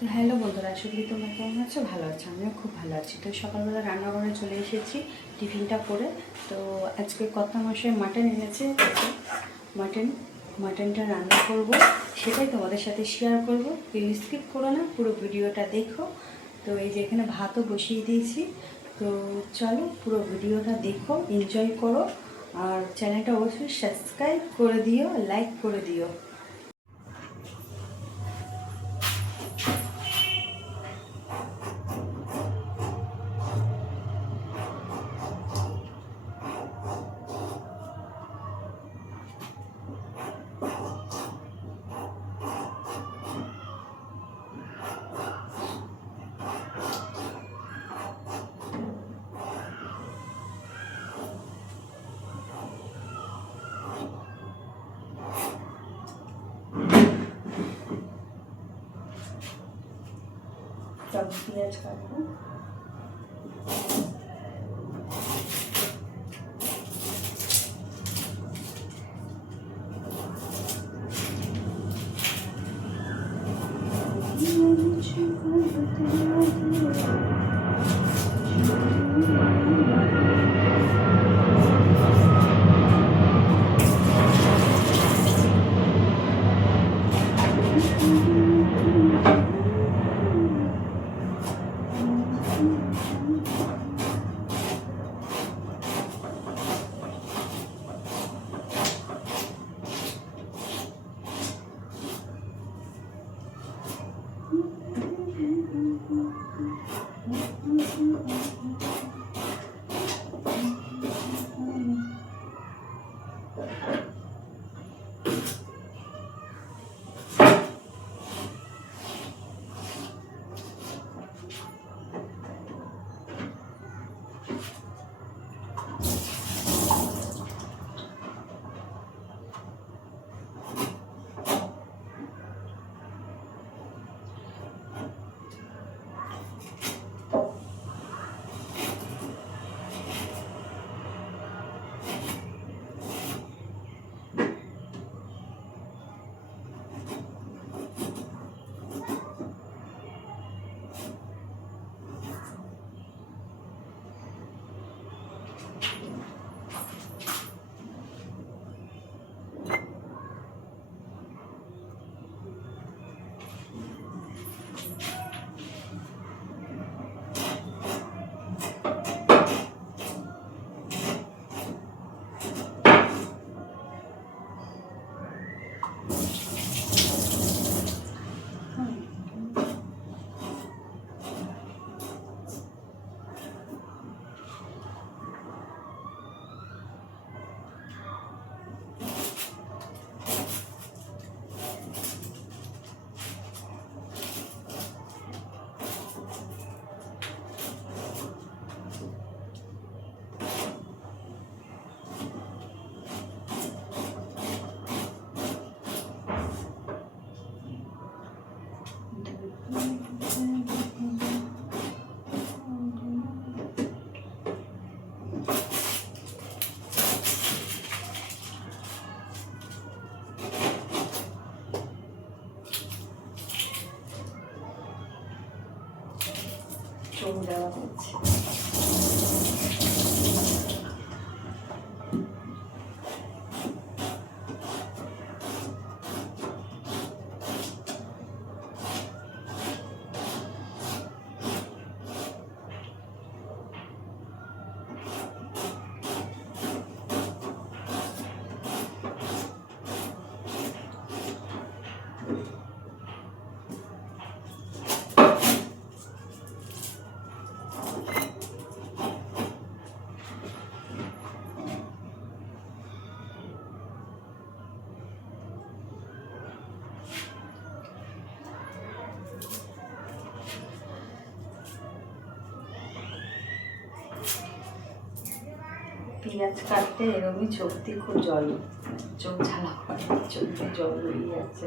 তো হ্যালো বন্ধুরা, আশা করি তোমরা কেমন আছো? ভালো আছো? আমিও খুব ভালো আছি। তো সকালবেলা রান্নাঘরে চলে এসেছি টিফিনটা করে। তো আজকে কর্তামশাই মাটন এনেছে, মাটনটা রান্না করব, সেটাই তোমাদের সাথে শেয়ার করব। প্লিজ স্কিপ করো না, পুরো ভিডিওটা দেখো। তো এই যে এখানে ভাতও বসিয়ে দিয়েছি। তো চলো পুরো ভিডিওটা দেখো, এনজয় করো, আর চ্যানেলটা অবশ্যই সাবস্ক্রাইব করে দিও, লাইক করে দিও। সব পেঁয়াজ কাটবো। চুন দেওয়া হচ্ছে। পেঁয়াজ কাটতে এরকমই চোখ দিয়ে খুব জল, চোখ ঝালা করে, চোখ দিয়ে জল বেরিয়ে যাচ্ছে।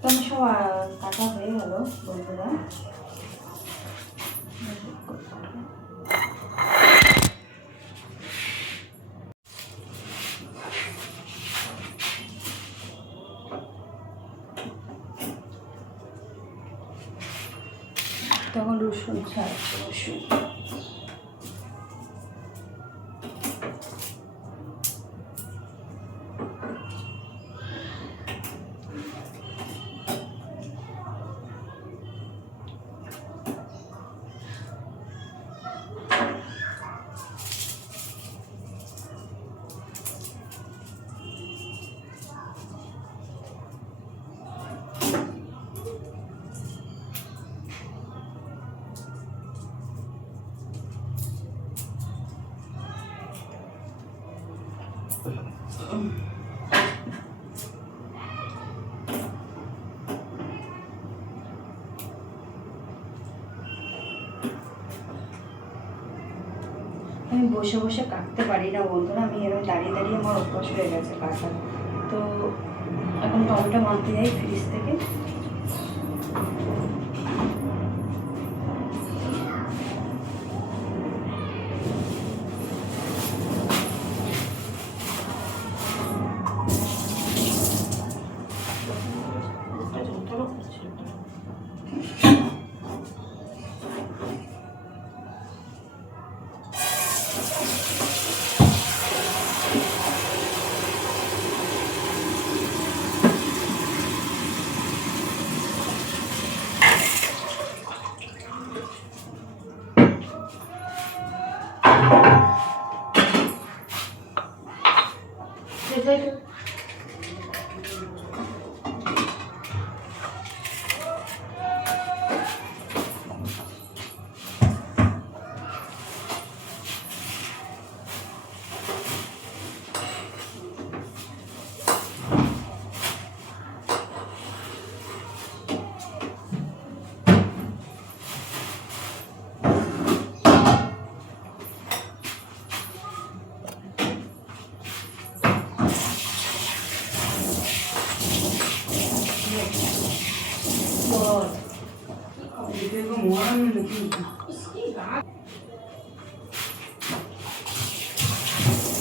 তো সব কাটা হয়ে গেল বন্ধুরা। তখন রসুন ছাড়ছে, রসুন আমি বসে বসে কাটতে পারি না বন্ধুরা, আমি এরকম দাঁড়িয়ে দাঁড়িয়ে আমার অভ্যাস হয়ে গেছে কাটা। তো এখন টমেটো মানতে যাই ফ্রিজ থেকে।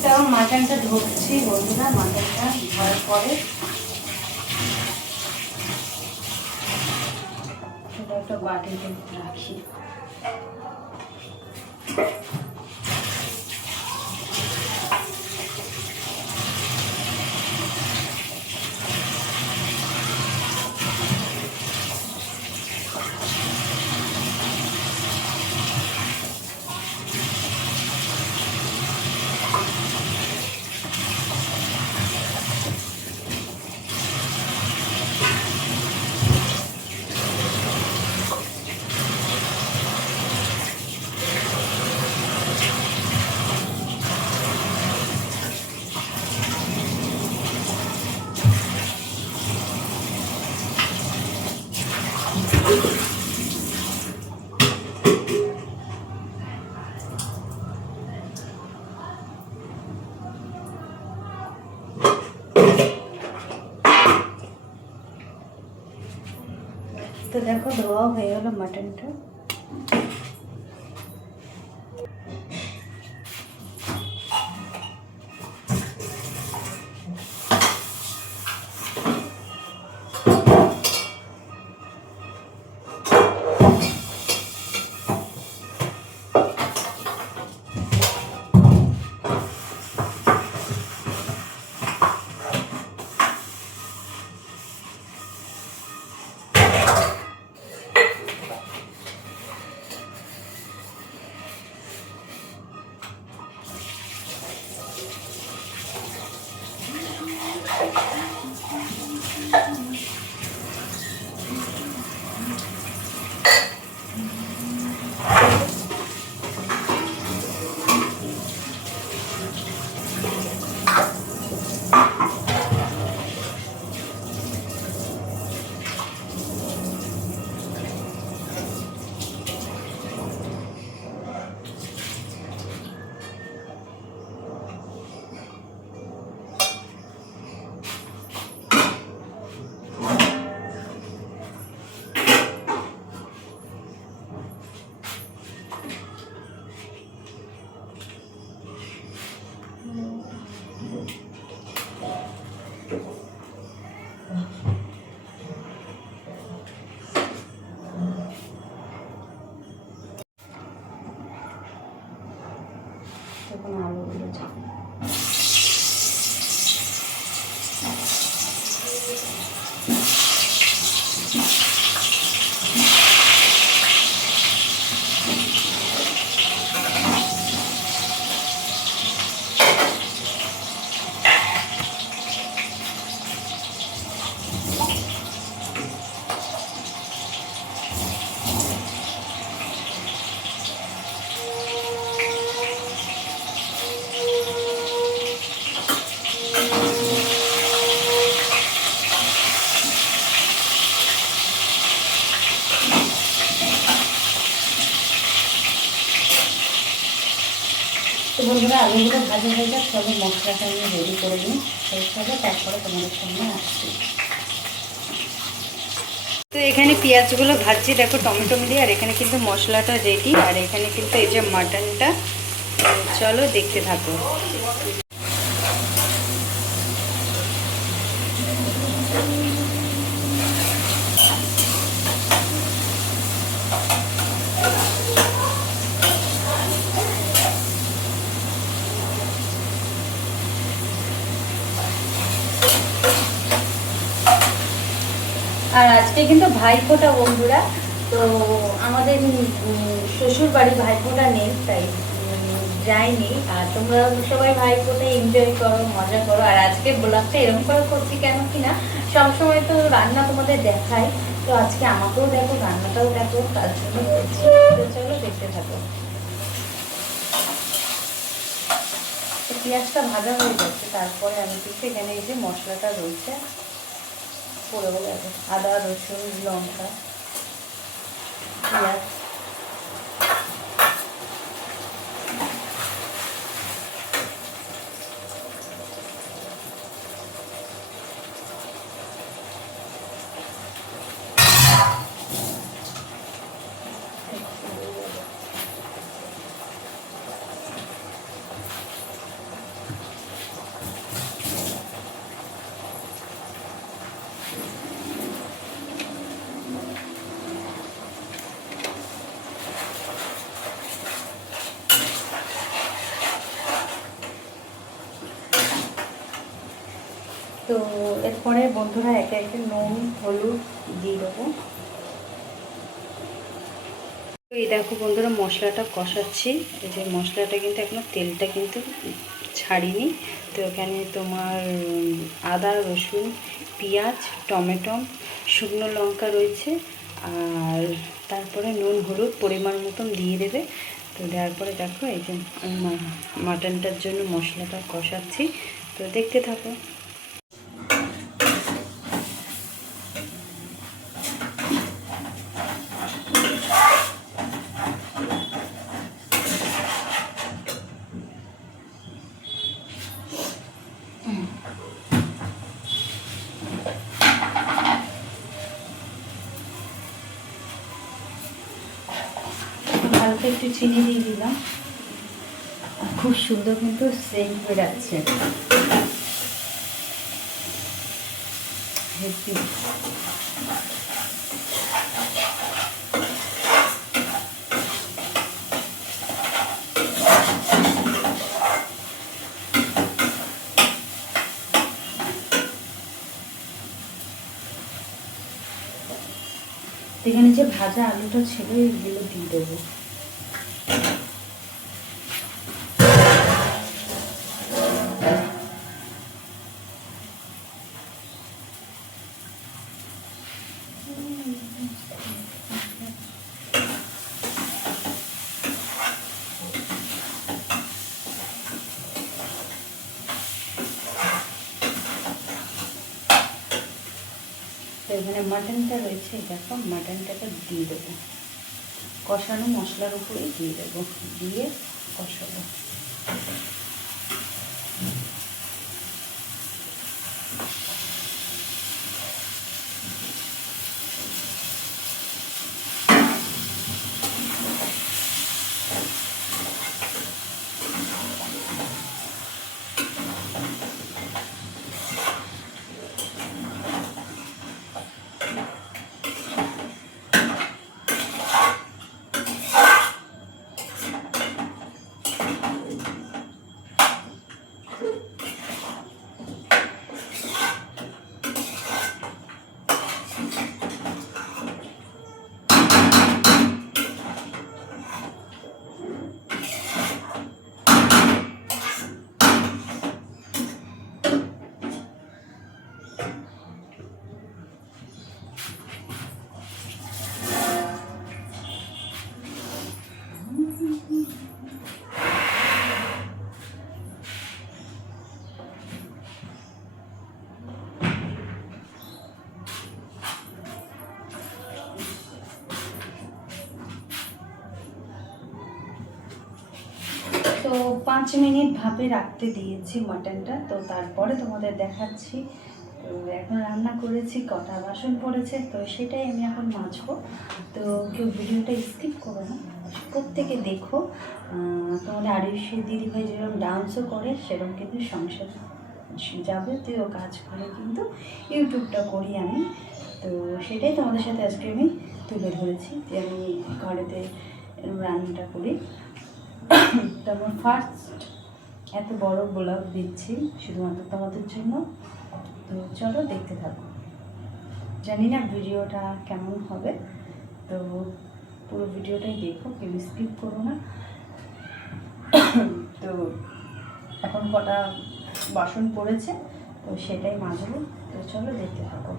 এখন মাটনটা ধরছি বন্ধুরা, মাটনটা ধরার পরে একটা বাটিতে রাখি। তো দেখো ধোয়া হয়ে গেল মাটনটা। বন্ধুরা আলুগুলো ভাজা হয়ে যাক, চলো মশলাটা আমি রেডি করে নিই, সেইভাবে তারপরে তোমাদের সামনে আসছি। তো এখানে পেঁয়াজগুলো ভাজছি দেখো টমেটো মিলিয়ে, আর এখানে কিন্তু মশলাটা রেডি, আর এখানে কিন্তু এই যে মাটনটা। চলো দেখতে থাকো। আর আজকে কিন্তু ভাইফোঁটা বন্ধুরা, তো আমাদের শ্বশুর বাড়ি ভাইফোঁটা নেই, তাই যাইনি। আর তোমরা সবাই ভাইফোঁটা এনজয় করো, মজা করো। আর আজকে ব্লগটা এরকম করে করছি কেন কি না, সবসময় তো রান্না তোমাদের দেখায়, তো আজকে আমাকেও দেখো, রান্নাটাও দেখো, তার জন্য করছি। তো চলো দেখতে থাকো। পেঁয়াজটা ভাজা হয়ে যাচ্ছে, তারপরে আমি কিন্তু এখানে এই যে মশলাটা রয়েছে করে দেবো, আদা রসুন লঙ্কা পেঁয়াজ। তো এরপরে বন্ধুরা একে একে নুন হলুদ দিয়ে দেবো। এই দেখো বন্ধুরা মশলাটা কষাচ্ছি, এই যে মশলাটা কিন্তু এখনো তেলটা কিন্তু ছাড়িনি। তো এখানে তোমার আদা রসুন পেঁয়াজ টমেটো শুকনো লঙ্কা রয়েছে, আর তারপরে নুন হলুদ পরিমাণ মতন দিয়ে দেবে। তো দেওয়ার পরে দেখো এই যে মাটনটার জন্য মশলাটা কষাচ্ছি, তো দেখতে থাকো। হালকা একটু চিনি দিয়ে দিলাম, খুব সুন্দর কিন্তু সেন্ট বেরাচ্ছে। এখানে যে ভাজা আলুটা ছিল এগুলো দিয়ে দেবো। তো এখানে মাটনটা রয়েছে, দেখো মাটনটাকে দিয়ে দেবো, কষানো মশলার উপরেই দিয়ে দেবো, দিয়ে কষাবো। তো 5 মিনিট ভাপে রাখতে দিয়েছি মাটনটা, তো তারপরে তোমাদের দেখাচ্ছি। তো এখন রান্না করেছি, কটা বাসন পড়েছে, তো সেটাই আমি এখন মাজবো। তো কেউ ভিডিওটা স্কিপ করো না, প্রত্যেকে দেখো। তোমাদের আরিফ দিদিভাই যেরকম ডান্সও করে সেরকম কিন্তু সংসার যাবতীয় কাজ করে কিন্তু ইউটিউবটা করি আমি। তো সেটাই তোমাদের সাথে আজকে আমি তুলে ধরেছি যে আমি ঘরেতে রান্নাটা করি। তো আমার ফার্স্ট এত বড় ব্লগ দিচ্ছি শুধুমাত্র তোমাদের জন্য। তো চলো দেখতে থাকো, জানি না ভিডিওটা কেমন হবে, তো পুরো ভিডিওটাই দেখো, কেউ স্কিপ করো না। তো এখন কটা বাসন পড়েছে, তো সেটাই মাজবো। তো চলো দেখতে থাকো।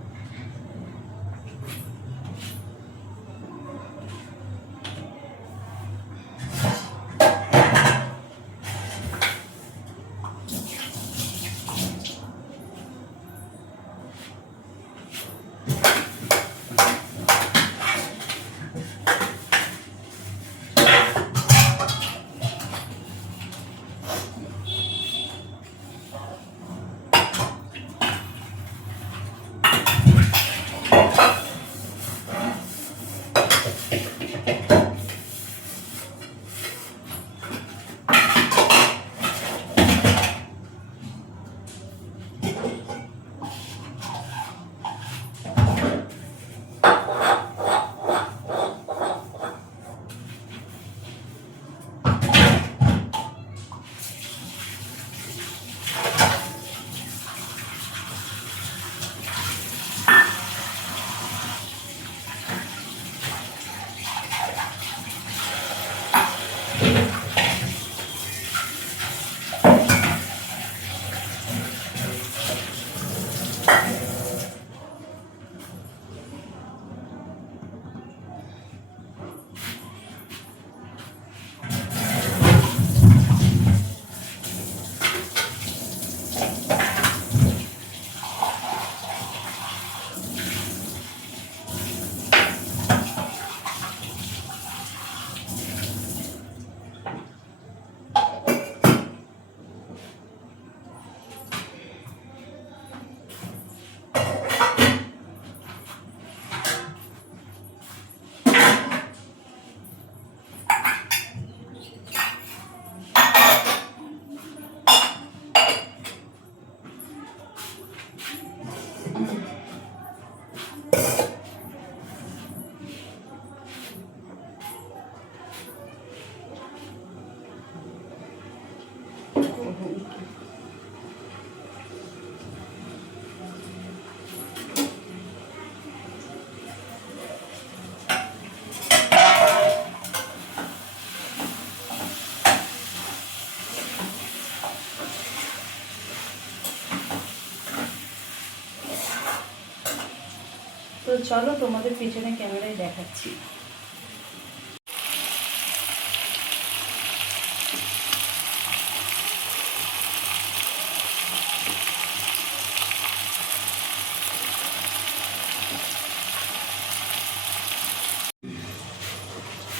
তো চলো তোমাদের পিছনে ক্যামেরায় দেখাচ্ছি।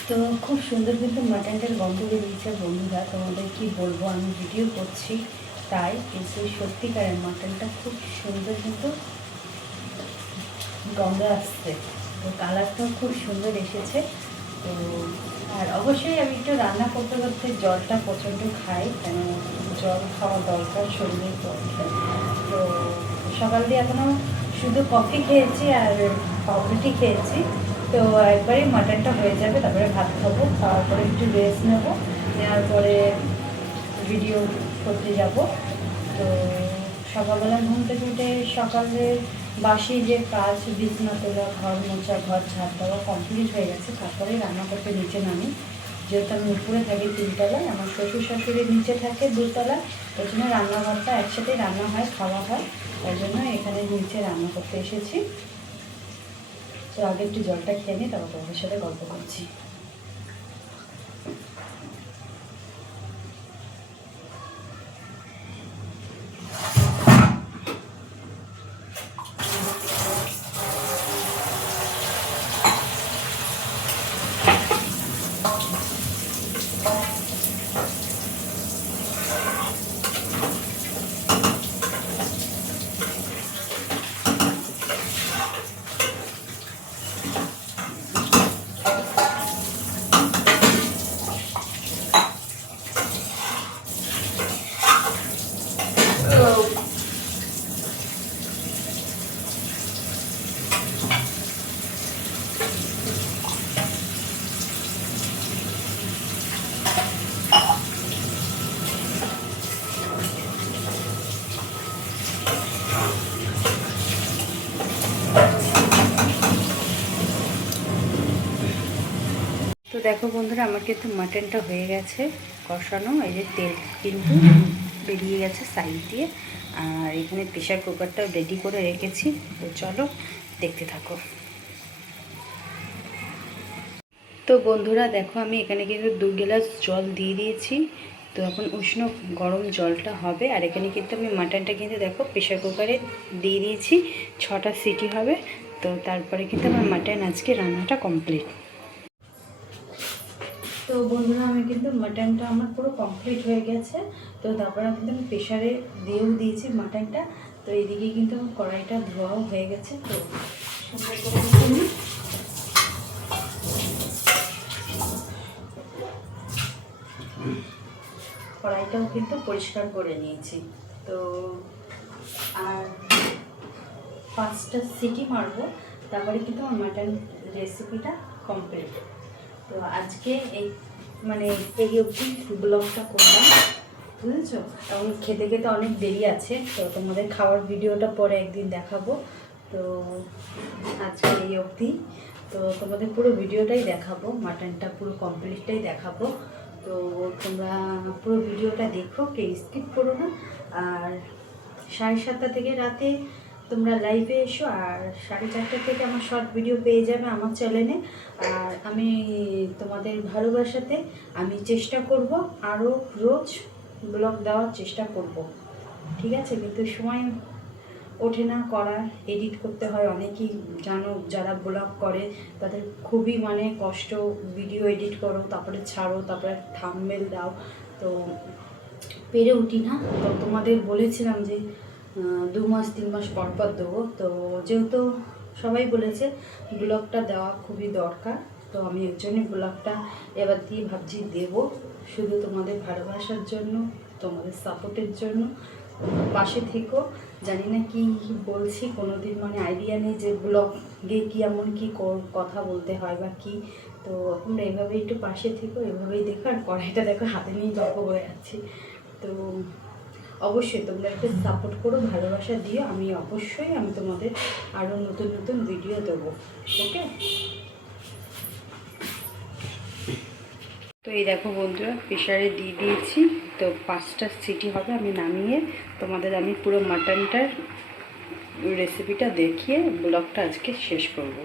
তো খুব সুন্দর কিন্তু মাটনটার গন্ধ বেরিয়েছে বন্ধুরা, তোমাদের কি বলবো, আমি ভিডিও করছি তাই, কিন্তু সত্যিকারের মাটনটা খুব সুন্দর কিন্তু গন্ধ আসছে। তো কালারটাও খুব সুন্দর এসেছে। তো আর অবশ্যই আমি একটু রান্না করতে করতে জলটা প্রচণ্ড খাই, কেন জল খাওয়া দরকার শরীরের পক্ষে। তো সকাল দিয়ে এখনও শুধু কফি খেয়েছি আর পাউরুটি খেয়েছি। তো একবারই মাটনটা হয়ে যাবে, তারপরে ভাত খাবো, খাওয়ার পরে একটু রেস্ট নেবো, নেওয়ার পরে ভিডিও করতে যাব। তো সকালবেলা ঘুম থেকে উঠে সকালে বাসি যে কাজ, বিছানা তোলা, ঘর মোছা, ঘর ঝাড় দেওয়া কমপ্লিট হয়ে গেছে, তারপরে রান্না করতে নিচে নামি। যেহেতু আমি উপরে থাকি 3তলায়, আমার শ্বশুর শাশুড়ি নিচে থাকে 2তলায়, ওই জন্য রান্নাঘরটা একসাথে রান্না হয়, খাওয়া হয়, তাই জন্য এখানে নিচে রান্না করতে এসেছি। তো আগে একটু জলটা খেয়ে নিই, তারপর তোমাদের সাথে গল্প করছি। দেখো বন্ধুরা, আমার কিন্তু মাটনটা হয়ে গেছে কষানো। এই যে তেল কিন্তু বেরিয়ে গেছে সাইড দিয়ে, আর এখানে প্রেশার কুকারটাও রেডি করে রেখেছি। তো চলো দেখতে থাকো। তো বন্ধুরা দেখো, আমি এখানে কিন্তু 2 গ্লাস জল দিয়ে দিয়েছি। তো এখন উষ্ণ গরম জলটা হবে। আর এখানে কিন্তু আমি মাটনটা কিন্তু দেখো প্রেশার কুকারে দিয়ে দিয়েছি, 6টা সিটি হবে। তো তারপরে কিন্তু আমার মাটন আজকে রান্নাটা কমপ্লিট। তো বন্ধুরা, আমি কিন্তু মাটনটা আমার পুরো কমপ্লিট হয়ে গেছে। তো তারপরে কিন্তু আমি প্রেশারে দিয়েও দিয়েছি মাটনটা। তো এদিকে কিন্তু আমার কড়াইটা ধোয়াও হয়ে গেছে। তো সুন্দর করে আমি কড়াইটাও কিন্তু পরিষ্কার করে নিয়েছি। তো আর 5টা সিটি মারবো, তারপরে কিন্তু আমার মাটন রেসিপিটা কমপ্লিট। তো আজকে এই অবধি ব্লগটা করলাম, বুঝেছো? এখন খেতে খেতে অনেক দেরি আছে। তো তোমাদের খাওয়ার ভিডিওটা পরে একদিন দেখাবো। তো আজকে এই অবধি। তো তোমাদের পুরো ভিডিওটাই দেখাবো, মাটনটা পুরো কমপ্লিটটাই দেখাবো। তো তোমরা পুরো ভিডিওটা দেখো, কেউ স্কিপ করো না। আর 7:30 থেকে রাতে তোমরা লাইভে এসো, আর 4:30 থেকে আমার শর্ট ভিডিও পেয়ে যাবে আমার চ্যানেলে। আর আমি তোমাদের ভালোবাসাতে আমি চেষ্টা করব আরও রোজ ব্লগ দেওয়ার চেষ্টা করব, ঠিক আছে? কিন্তু সময় ওঠে না করার, এডিট করতে হয়। অনেকেই জানো যারা ব্লগ করে তাদের খুবই কষ্ট। ভিডিও এডিট করো, তারপরে ছাড়ো, তারপরে থাম্বনেল দাও। তো পেরে উঠি না। তো তোমাদের বলেছিলাম যে 2 মাস 3 মাস পর পর দেবো। তো যেহেতু সবাই বলেছে ব্লগটা দেওয়া খুবই দরকার, তো আমি এর জন্যই ব্লগটা এবার দিয়ে ভাবছি দেব। শুধু তোমাদের ভালোবাসার জন্য, তোমাদের সাপোর্টের জন্য। পাশে থেকো। জানি না কি বলছি, কোনোদিন আইডিয়া নেই যে ব্লগে কি এমন কি কথা বলতে হয় বা কি। তো তোমরা এভাবেই একটু পাশে থেকো, এভাবেই দেখো। আর কড়াইটা দেখো হাতে নিয়ে গল্প হয়ে যাচ্ছি। তো অবশ্যই তোমরা একটু সাপোর্ট করো, ভালোবাসা দিও। আমি তোমাদের আরও নতুন নতুন ভিডিও দেবো, ওকে? তো এই দেখো বন্ধুরা, প্রেশারে দিয়ে দিয়েছি। তো 5টা সিটি হবে, আমি নামিয়ে তোমাদের আমি পুরো মাটনটার রেসিপিটা দেখিয়ে ব্লগটা আজকে শেষ করব।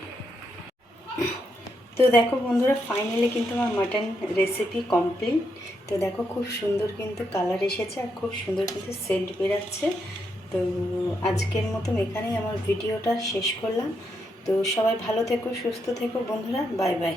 তো দেখো বন্ধুরা, ফাইনালি কিন্তু আমার মাটন রেসিপি কমপ্লিট। তো দেখো খুব সুন্দর কিন্তু কালার এসেছে, আর খুব সুন্দর কিন্তু সেন্ট বেরাচ্ছে। তো আজকের মতন এখানেই আমার ভিডিওটা শেষ করলাম। তো সবাই ভালো থেকো, সুস্থ থেকো বন্ধুরা। Bye bye.